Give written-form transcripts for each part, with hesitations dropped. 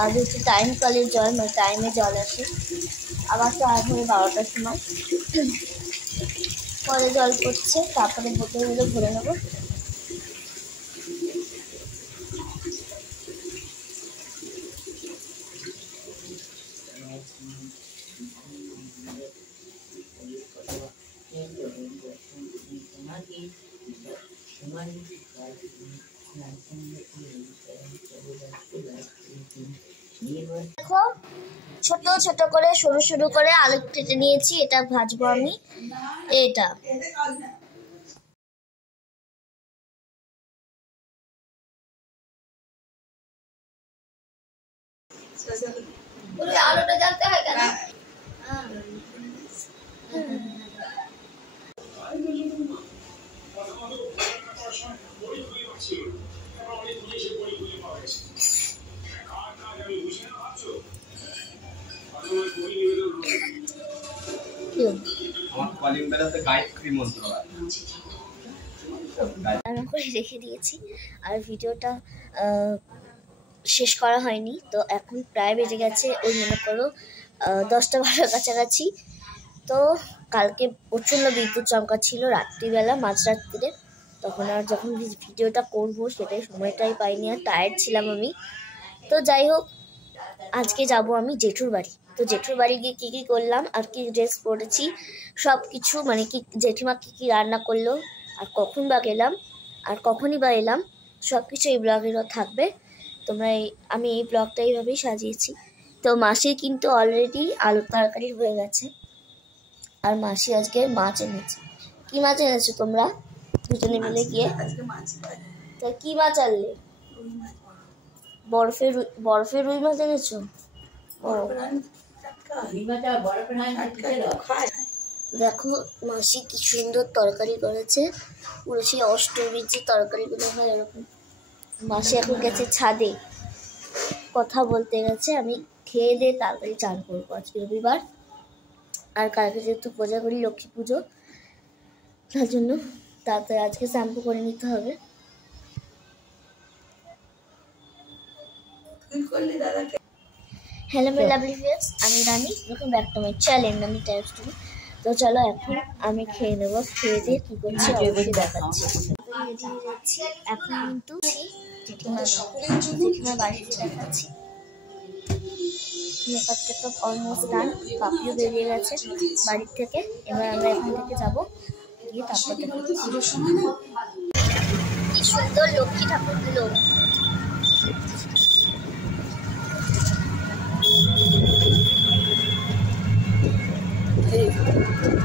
আর হচ্ছে টাইম কলের জল, মানে টাইমে জল আসে। আবার তো আজ হবে 12টার সময় কলে জল পড়ছে, তারপরে বোতলগুলো ভরে নেবো। দেখো ছোট ছোট করে সরু সরু করে আলু কেটে নিয়েছি, এটা ভাজবো আমি। এটা আলুটা জ্বালতে হয় কেন? রান্না করে রেখে দিয়েছি, আর ভিডিওটা শেষ করা হয়নি। তো এখন প্রায় বেজে গেছে ওই মনে করো 10টা-12টার কাছাকাছি। তো কালকে প্রচণ্ড বিদ্যুৎ চমকা ছিল রাত্রিবেলা, মাঝরাত্রিরে। তখন আর যখন ভিডিওটা করবো সেটাই সময়টাই পাইনি, আর টায়ার্ড ছিলাম আমি। তো যাই হোক, আজকে যাব আমি জেঠুর বাড়ি। তো জেঠুর বাড়ি গিয়ে কী কী করলাম আর কি ড্রেস পরেছি সব কিছু, মানে কি জেঠিমা কী কী রান্না করলো আর কখন বা গেলাম আর কখনই বা এলাম, সব কিছু এই ব্লগেরও থাকবে। তোমরা আমি এই ব্লগটা এইভাবেই সাজিয়েছি। তো মাসির কিন্তু অলরেডি আলুর তরকারি হয়ে গেছে, আর মাসি আজকে মাছ এনেছে। কি মাছ এনেছো তোমরা দুজনে মিলে গিয়ে? তো কি মাছ আনলে? বরফের রুই মাছ এনেছো? দেখো মাসি কি সুন্দর তরকারি করেছে, পুরো সেই অষ্টমীর যে তরকারিগুলো হয় এরকম। মাসি এখন গেছে ছাদে, কথা বলতে গেছে। আমি খেয়ে দিয়ে তাড়াতাড়ি চান করবো, আজকে রবিবার। আর কালকে যেহেতু পূজা করি, লক্ষ্মী পুজো, তার জন্য তাড়াতাড়ি আজকে শ্যাম্পু করে নিতে হবে। হ্যালো মাই লাভলি ভিউয়ার্স, আমি Rani, welcome back to my channel Rani types too. তো চলো এখন আমি খেয়ে নেবো, খেয়ে দিয়ে কী করছি অবশ্যই দেখাচ্ছি। এখন কিন্তু জেঠিমার বাড়িতে দেখাচ্ছি। মেকআপ টেকআপ অলমোস্ট ডান, পাপিও বেরিয়ে গেছে বাড়ির থেকে। এবার আমরা এখান থেকে যাবো, গিয়ে তারপর দেখাচ্ছি। কি সুন্দর লক্ষ্মী ঠাকুরগুলো,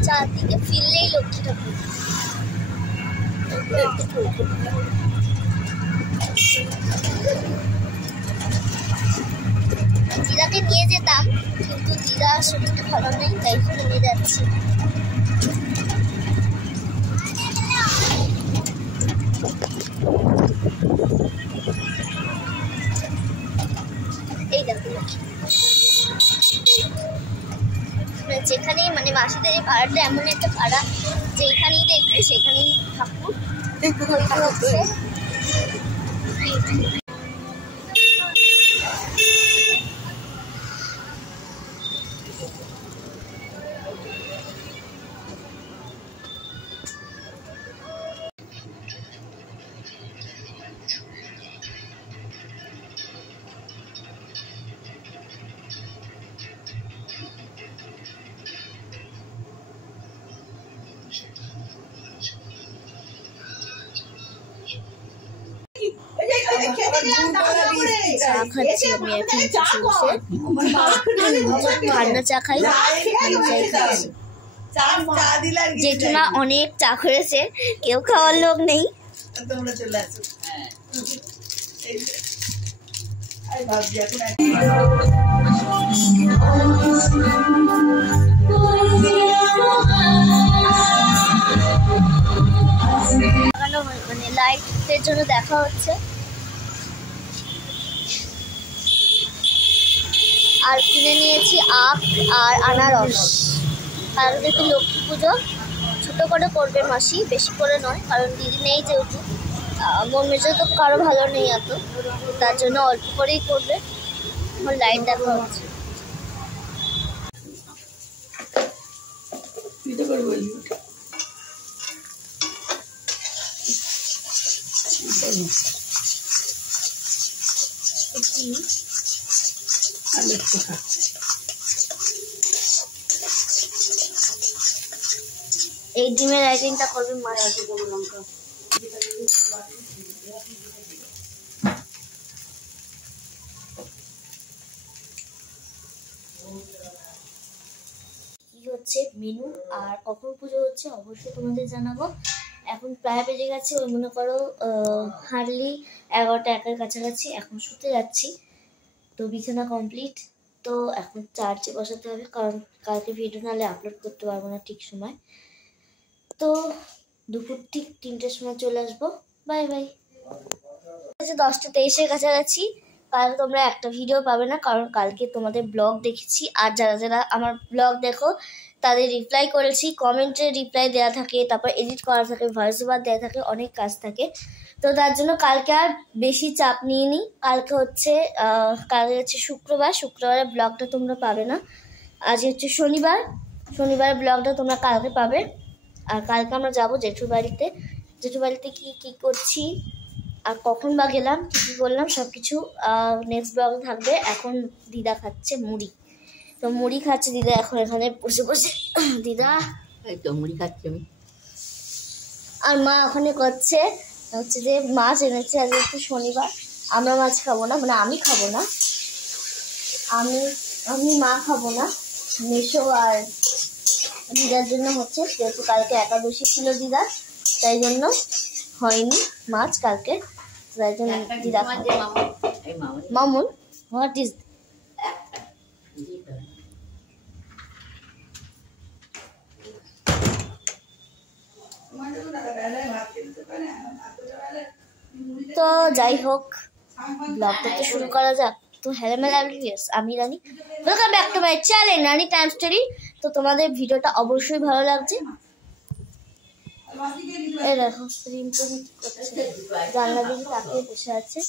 চারদিকে ফিরলেই লক্ষ্মী ঠাকুর। দিদাকে নিয়ে যেতাম, কিন্তু দিদা শরীরটা ভালো নেই, তাই নিয়ে যাচ্ছি। এই দেখো যেখানেই, মানে মাসিদের এই পাড়াটা এমন একটা পাড়া, যেখানেই দেখবে সেখানেই ঠাকুর হচ্ছে। চা খাচ্ছি আমি এখন ঠান্ডা চা খাই, খাচ্ছি। জেঠিমা অনেক চা করেছে, কেউ খাওয়ার লোক নেই। মানে লাইটের জন্য দেখা হচ্ছে। আর কিনে নিয়েছি আখ আর আনারস, কারণ যেহেতু লক্ষ্মী পুজো ছোটো করে করবে মাসি, বেশি করে নয়, কারণ দিদি নেই যেহেতু। মন মেজাজ তো কারো ভালো নেই এত, তার জন্য অল্প করেই করবে। আমার লাইট দেখা হচ্ছে। এই ডিমের আইটেমটা করবে মা। লঙ্কা কি হচ্ছে মেনু আর কখন পুজো হচ্ছে অবশ্যই তোমাদের জানাবো। এখন প্রায় বেজে গেছে, ওই মনে করো হার্ডলি 11টা 1-এর কাছাকাছি। এখন শুতে যাচ্ছি, তো বিছানা কমপ্লিট। তো এখন চার্জে বসাতে হবে, কারণ কালকে ভিডিও নাহলে আপলোড করতে পারবো না ঠিক সময়। তো দুপুর ঠিক 3টের সময় চলে আসবো। Bye bye. 10টা 23-এর কাছাকাছি। কাল তোমরা একটা ভিডিও পাবে না, কারণ কালকে তোমাদের ব্লগ দেখেছি। আর যারা যারা আমার ব্লগ দেখো তাদের রিপ্লাই করেছি, কমেন্টে রিপ্লাই দেওয়া থাকে, তারপর এডিট করা থাকে, ভয়েস ওভার দেওয়া থাকে, অনেক কাজ থাকে। তো তার জন্য কালকে আর বেশি চাপ নিয়ে নিই। কালকে হচ্ছে শুক্রবারের ব্লগটা তোমরা পাবে না। আজ হচ্ছে শনিবার ব্লগটা তোমরা কালকে পাবে। আর কালকে আমরা যাবো জেঠুর বাড়িতে কি করছি আর কখন বা গেলাম, কি করলাম, সব কিছু নেক্সট ব্লগে থাকবে। এখন দিদা খাচ্ছে মুড়ি, তো মুড়ি খাচ্ছে দিদা এখন এখানে বসে বসে। দিদা তো মুড়ি খাচ্ছি আমি। আর মা ওখানে করছে হচ্ছে যে মাছ এনেছে, আজ একটু শনিবার। আমরা মাছ খাবো না, মানে আমি খাবো না, আমি মা খাবো না, মেশো আর দিদার জন্য হচ্ছে। যেহেতু কালকে একাদশী ছিল দিদার, তাই জন্য হয়নি মাছ কালকে, তাই জন্য দিদা মামুন। হোয়াট ইজ তো যাই হোক, ব্লগটা তো শুরু করা যাক। তো হ্যালো মেলা ভিউয়ার্স, আমি Rani, welcome back to my channel Rani time story. তো তোমাদের ভিডিওটা অবশ্যই ভালো লাগছে। এই দেখো রিমটন করছে, জানলা দিকে তাকিয়ে বসে আছে।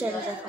চলো দেখো।